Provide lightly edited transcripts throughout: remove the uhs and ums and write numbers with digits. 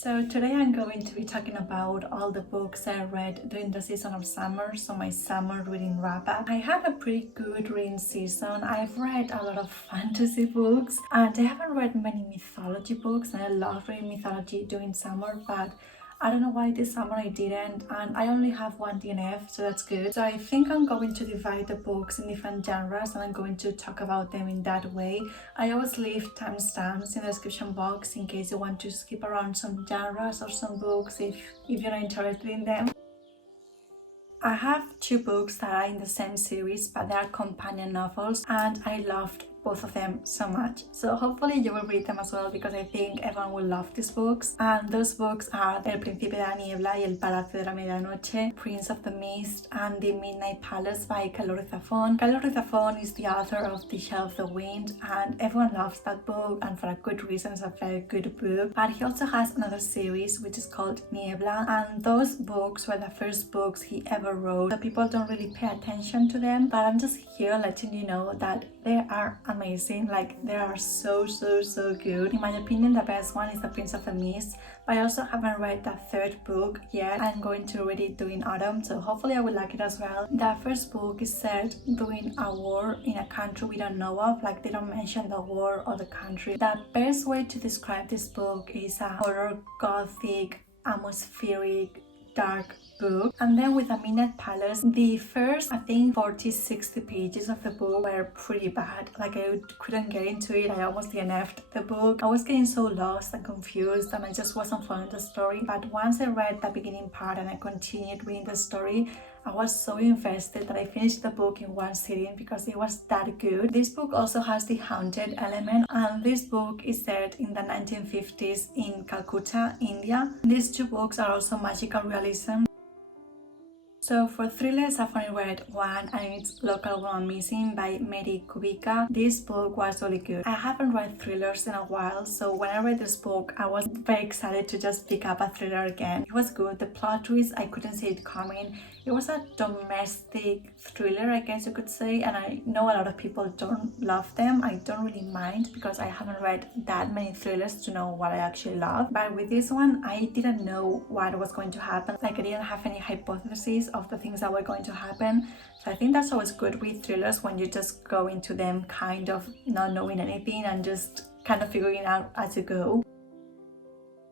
So today I'm going to be talking about all the books I read during the season of summer, so my summer reading wrap up. I had a pretty good reading season. I've read a lot of fantasy books and I haven't read many mythology books, and I love reading mythology during summer, but I don't know why this summer I didn't, and I only have one DNF, so that's good. So I think I'm going to divide the books in different genres and I'm going to talk about them in that way. I always leave timestamps in the description box in case you want to skip around some genres or some books if you're not interested in them. I have two books that are in the same series, but they are companion novels, and I loved both of them so much. So hopefully you will read them as well, because I think everyone will love these books. And those books are El Príncipe de la Niebla y El Palacio de la Medianoche, Prince of the Mist, and The Midnight Palace by Calor Zafón. Calor Zafón is the author of The Shell of the Wind, and everyone loves that book, and for a good reason. It's a very good book. But he also has another series which is called Niebla, and those books were the first books he ever wrote. So people don't really pay attention to them, but I'm just here letting you know that they are amazing. Like, they are so good. In my opinion, the best one is The Prince of the Mist, but I also haven't read the third book yet. I'm going to read it during autumn, so hopefully I will like it as well. The first book is set during a war in a country we don't know of, like they don't mention the war or the country. The best way to describe this book is a horror, gothic, atmospheric, dark book. And then with The Midnight Palace, the first, I think, 40-60 pages of the book were pretty bad. Like, I couldn't get into it. I almost DNF'd the book. I was getting so lost and confused, and I just wasn't following the story. But once I read the beginning part and I continued reading the story, I was so invested that I finished the book in one sitting because it was that good. This book also has the haunted element, and this book is set in the 1950s in Calcutta, India. These two books are also magical realism. So for thrillers, I've only read one, and it's Local Woman Missing by Kubica. This book was really good. I haven't read thrillers in a while, so when I read this book, I was very excited to just pick up a thriller again. It was good. The plot twist, I couldn't see it coming. It was a domestic thriller, I guess you could say, and I know a lot of people don't love them. I don't really mind because I haven't read that many thrillers to know what I actually love. But with this one, I didn't know what was going to happen. Like, I didn't have any hypotheses of the things that were going to happen. So I think that's always good with thrillers, when you just go into them kind of not knowing anything and just kind of figuring out as you go.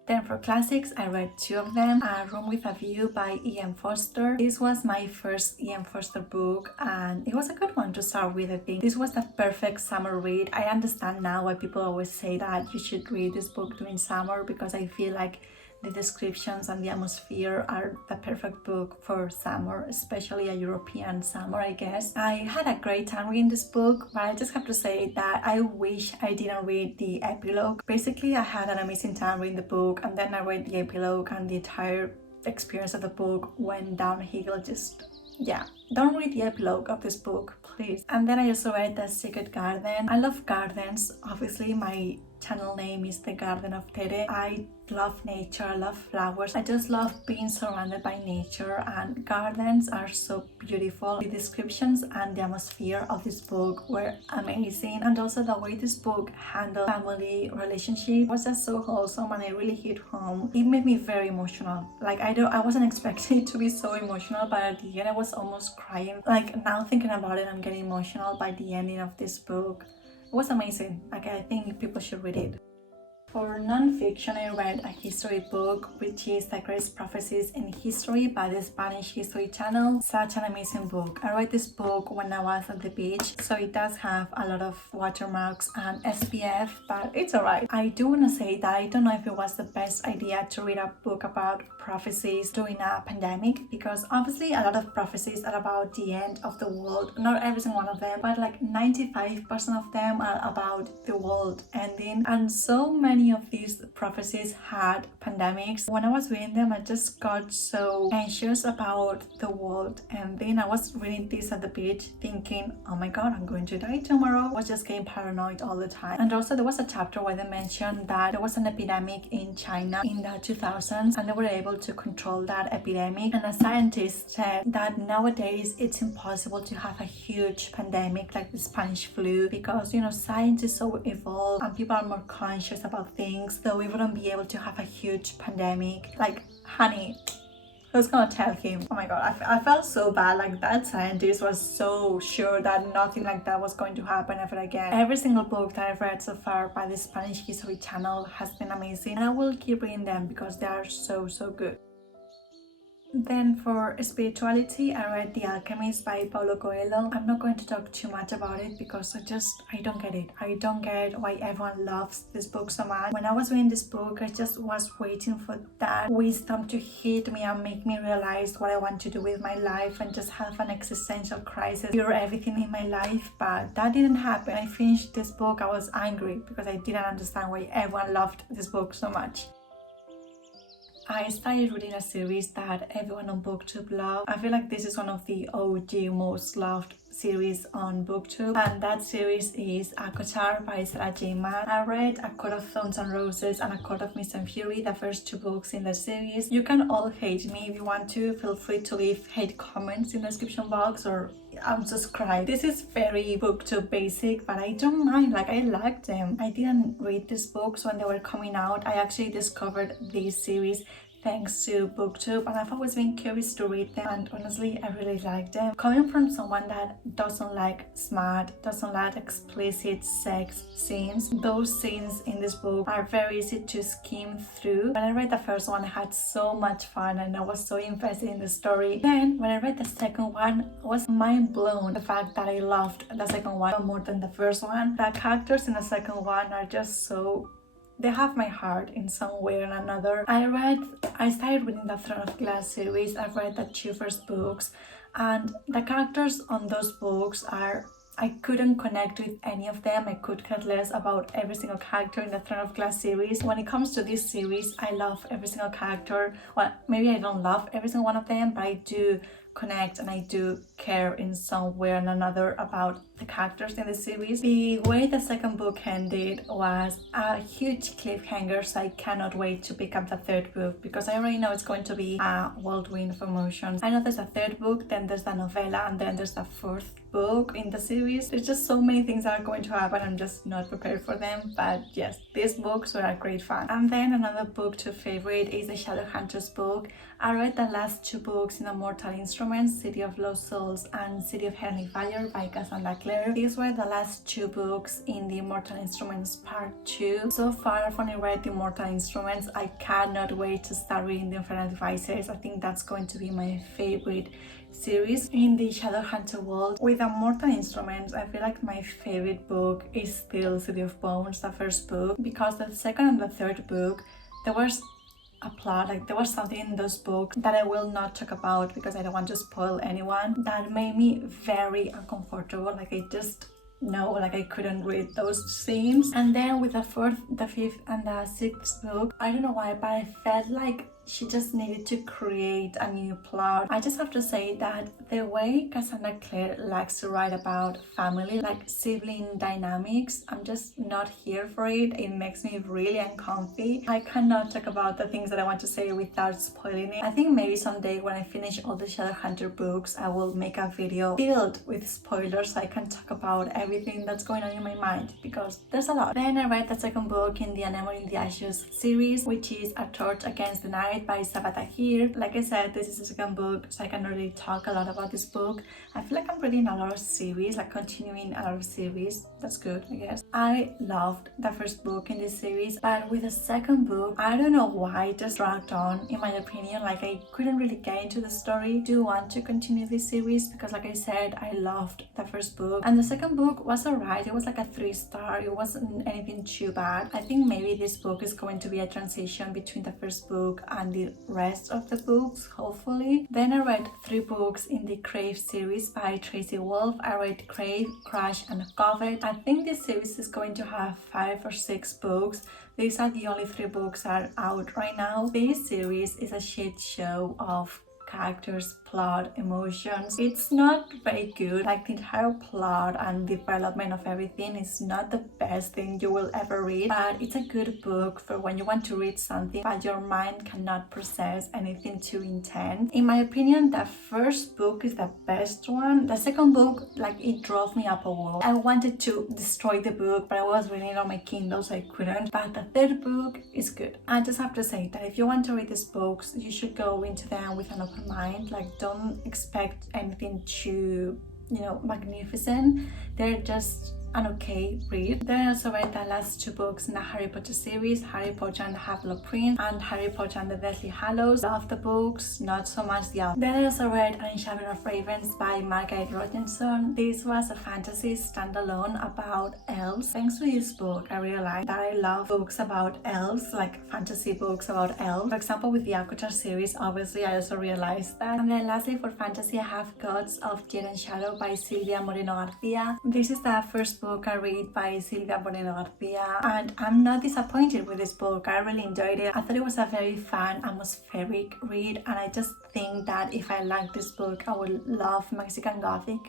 Then for classics, I read two of them. A Room with a View by E.M. Forster. This was my first E.M. Forster book, and it was a good one to start with, I think. This was the perfect summer read. I understand now why people always say that you should read this book during summer, because I feel like the descriptions and the atmosphere are the perfect book for summer, especially a European summer, I guess. I had a great time reading this book, but I just have to say that I wish I didn't read the epilogue. Basically, I had an amazing time reading the book, and then I read the epilogue, and the entire experience of the book went downhill. Yeah, don't read the epilogue of this book, please. And then I also read The Secret Garden. I love gardens. Obviously, my channel name is The Garden of Tere. I love nature, I love flowers. I just love being surrounded by nature, and gardens are so beautiful. The descriptions and the atmosphere of this book were amazing, and also the way this book handled family relationship was just so wholesome, and it really hit home. It made me very emotional. Like, I wasn't expecting it to be so emotional, but at the end I was almost crying. Like, now thinking about it, I'm getting emotional by the ending of this book. It was amazing. Like, I think people should read it. For non-fiction, I read a history book, which is The Greatest Prophecies in History by the Spanish History Channel. Such an amazing book. I read this book when I was at the beach, so it does have a lot of watermarks and SPF, but it's alright. I do want to say that I don't know if it was the best idea to read a book about prophecies during a pandemic, because obviously a lot of prophecies are about the end of the world. Not every single one of them, but like 95% of them are about the world ending, and so many of these prophecies had pandemics. When I was reading them, I just got so anxious about the world ending. I was reading this at the beach thinking, oh my god, I'm going to die tomorrow. I was just getting paranoid all the time. And also there was a chapter where they mentioned that there was an epidemic in China in the 2000s, and they were able to control that epidemic. And a scientist said that nowadays it's impossible to have a huge pandemic like the Spanish flu, because, you know, science is so evolved and people are more conscious about about things, so we wouldn't be able to have a huge pandemic. Like, honey, who's gonna tell him? Oh my god, I felt so bad. Like, that scientist was so sure that nothing like that was going to happen ever again. Every single book that I've read so far by the Spanish History channel has been amazing, and I will keep reading them because they are so good. Then for spirituality, I read The Alchemist by Paulo Coelho. I'm not going to talk too much about it because I don't get it. I don't get why everyone loves this book so much. When I was reading this book, I just was waiting for that wisdom to hit me and make me realize what I want to do with my life and just have an existential crisis, cure everything in my life. But that didn't happen. I finished this book, I was angry because I didn't understand why everyone loved this book so much. I started reading a series that everyone on BookTube loves. I feel like this is one of the OG most loved series on BookTube, and that series is Acotar by Sarah J. Maas. I read A Court of Thorns and Roses and A Court of Mist and Fury, the first 2 books in the series. You can all hate me if you want to. Feel free to leave hate comments in the description box or unsubscribe. This is very BookTube basic, but I don't mind. Like, I like them. I didn't read these books when they were coming out. I actually discovered this series thanks to BookTube, and I've always been curious to read them, and honestly I really like them. Coming from someone that doesn't like smart, doesn't like explicit sex scenes, those scenes in this book are very easy to skim through. When I read the first one, I had so much fun and I was so invested in the story. Then when I read the second one, I was mind blown the fact that I loved the second one more than the first one. The characters in the second one are just so, they have my heart in some way or another. I started reading the Throne of Glass series. I've read the 2 first books, and the characters on those books I couldn't connect with any of them. I could care less about every single character in the Throne of Glass series. When it comes to this series, I love every single character. Well, maybe I don't love every single one of them, but I do connect and I do care in some way or another about the characters in the series. The way the second book ended was a huge cliffhanger, so I cannot wait to pick up the 3rd book because I already know it's going to be a whirlwind of emotions. I know there's a 3rd book, then there's the novella, and then there's the 4th book in the series. There's just so many things that are going to happen. I'm just not prepared for them, but yes, these books were a great fun. And then another book to favorite is the Shadowhunters book. I read the last 2 books in the Mortal Instruments, City of Lost Souls and City of Heavenly Fire by Cassandra. These were the last 2 books in the Mortal Instruments Part 2. So far I've only read the Mortal Instruments. I cannot wait to start reading the Infernal Devices. I think that's going to be my favorite series in the Shadowhunter world. With the Mortal Instruments, I feel like my favorite book is still City of Bones, the first book, because the 2nd and the 3rd book, there was a plot, like there was something in those books that I will not talk about because I don't want to spoil anyone, that made me very uncomfortable. Like, I just know, like, I couldn't read those scenes. And then with the 4th, the 5th and the 6th book, I don't know why, but I felt like she just needed to create a new plot. I just have to say that the way Cassandra Clare likes to write about family, like sibling dynamics, I'm just not here for it. It makes me really uncomfy. I cannot talk about the things that I want to say without spoiling it. I think maybe someday when I finish all the Shadowhunter books, I will make a video filled with spoilers so I can talk about everything that's going on in my mind, because there's a lot. Then I read the 2nd book in the Anemone in the Ashes series, which is A Torch Against the Night by sabaa tahir. Like I said, this is the 2nd book, so I can really talk a lot about this book. I feel like I'm reading a lot of series, like continuing a lot of series. That's good, I guess. I loved the 1st book in this series, but with the 2nd book, I don't know why it just dragged on, in my opinion. Like, I couldn't really get into the story. I do want to continue this series because, like I said, I loved the 1st book, and the 2nd book was alright. It was like a 3-star. It wasn't anything too bad. I think maybe this book is going to be a transition between the 1st book and the rest of the books, hopefully. Then I read 3 books in the Crave series by Tracy Wolff. I read Crave, Crash and Covet. I think this series is going to have 5 or 6 books. These are the only 3 books that are out right now. This series is a shit show of characters, plot, emotions. It's not very good. Like the entire plot and development of everything is not the best thing you will ever read, but it's a good book for when you want to read something but your mind cannot process anything too intense. In my opinion, the first book is the best one. The second book, like, it drove me up a wall. I wanted to destroy the book, but I was reading it on my Kindle, so I couldn't. But the third book is good. I just have to say that if you want to read these books, you should go into them with an open mind. Like, don't expect anything too, magnificent. They're just an okay read. Then I also read the last two books in the Harry Potter series, Harry Potter and the Half-Blood Prince and Harry Potter and the Deathly Hallows. Love the books, not so much the other. Then I also read An Enchantment of Ravens by Margaret Rogerson. This was a fantasy standalone about elves. Thanks to this book, I realized that I love books about elves, like fantasy books about elves. For example, with the Avatar series, obviously, I also realized that. And then lastly, for fantasy, I have Gods of Jet and Shadow by Silvia Moreno Garcia. This is the first book I read by Silvia Moreno Garcia, and I'm not disappointed with this book. I really enjoyed it. I thought it was a very fun, atmospheric read, and I just think that if I like this book, I would love Mexican Gothic.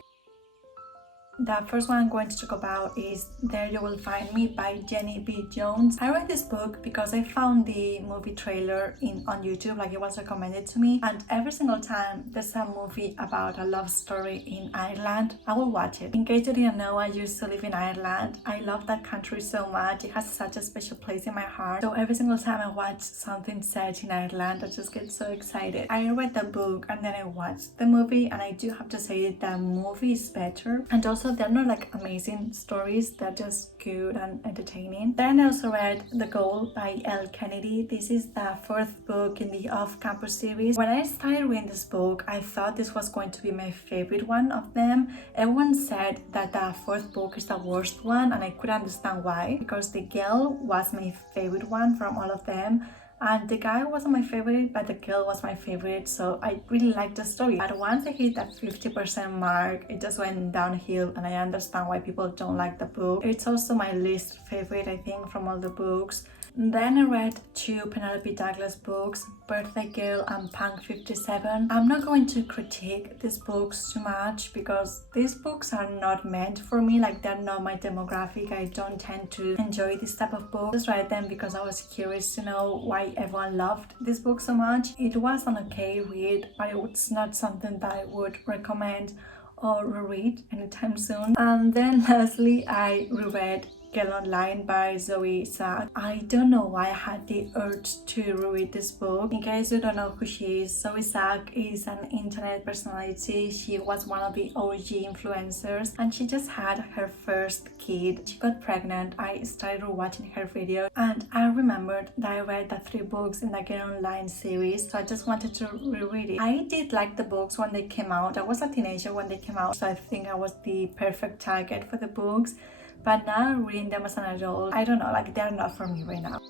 The first one I'm going to talk about is There You Will Find Me by Jenny B. Jones. I read this book because I found the movie trailer on YouTube, like it was recommended to me, and every single time there's a movie about a love story in Ireland, I will watch it. In case you didn't know, I used to live in Ireland. I love that country so much. It has such a special place in my heart. So every single time I watch something set in Ireland, I just get so excited. I read the book and then I watched the movie, and I do have to say the movie is better. And also they're not like amazing stories, they're just good and entertaining. Then I also read The Goal by L. Kennedy. This is the fourth book in the Off-Campus series. When I started reading this book, I thought this was going to be my favorite one of them. Everyone said that the fourth book is the worst one, and I couldn't understand why, because The Girl was my favorite one from all of them. And the guy wasn't my favorite, but the girl was my favorite, so I really liked the story. But once I hit that 50% mark, it just went downhill, and I understand why people don't like the book. It's also my least favorite, I think, from all the books. Then I read two Penelope Douglas books, Birthday Girl and Punk 57. I'm not going to critique these books too much because these books are not meant for me, like they're not my demographic. I don't tend to enjoy this type of book. I just read them because I was curious to know why everyone loved this book so much. It was an okay read, but it's not something that I would recommend or reread anytime soon. And then lastly, I reread Girl Online by Zoe Sack. I don't know why I had the urge to read this book. In case you don't know who she is, Zoe Sack is an internet personality. She was one of the OG influencers, and she just had her first kid. She got pregnant. I started watching her video, and I remembered that I read the 3 books in the Girl Online series, so I just wanted to reread it. I did like the books when they came out. I was a teenager when they came out, so I think I was the perfect target for the books. But now reading them as an adult, I don't know, like they're not for me right now.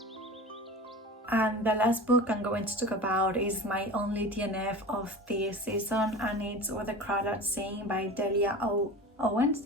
And the last book I'm going to talk about is my only DNF of this season, and it's What the Crowd Sing by Delia Owens.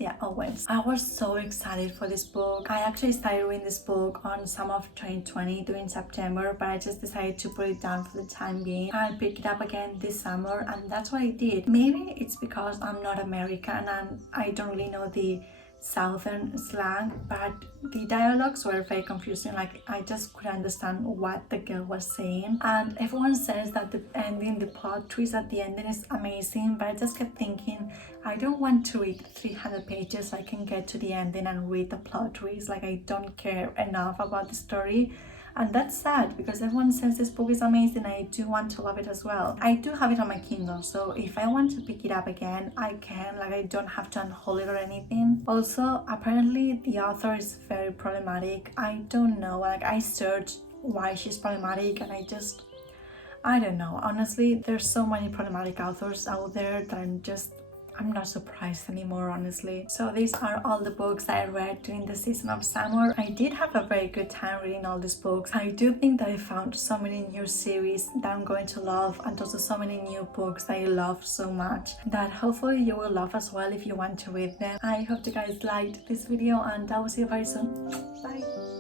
I was so excited for this book. I actually started reading this book on summer of 2020 during September, but I just decided to put it down for the time being. I picked it up again this summer, and that's what I did. Maybe it's because I'm not American and I don't really know the southern slang, but the dialogues were very confusing. Like I just couldn't understand what the girl was saying, and everyone says that the ending, the plot twist at the ending is amazing, but I just kept thinking, I don't want to read 300 pages so I can get to the ending and read the plot twist. Like I don't care enough about the story. And that's sad because everyone says this book is amazing. I do want to love it as well. I do have it on my Kindle, so if I want to pick it up again, I can. Like I don't have to unhold it or anything. Also, apparently the author is very problematic. I don't know, like I searched why she's problematic and I don't know. Honestly, there's so many problematic authors out there that I'm not surprised anymore, honestly. So these are all the books I read during the season of summer. I did have a very good time reading all these books. I do think that I found so many new series that I'm going to love, and also so many new books that I love so much that hopefully you will love as well if you want to read them. I hope you guys liked this video, and I will see you very soon. Bye!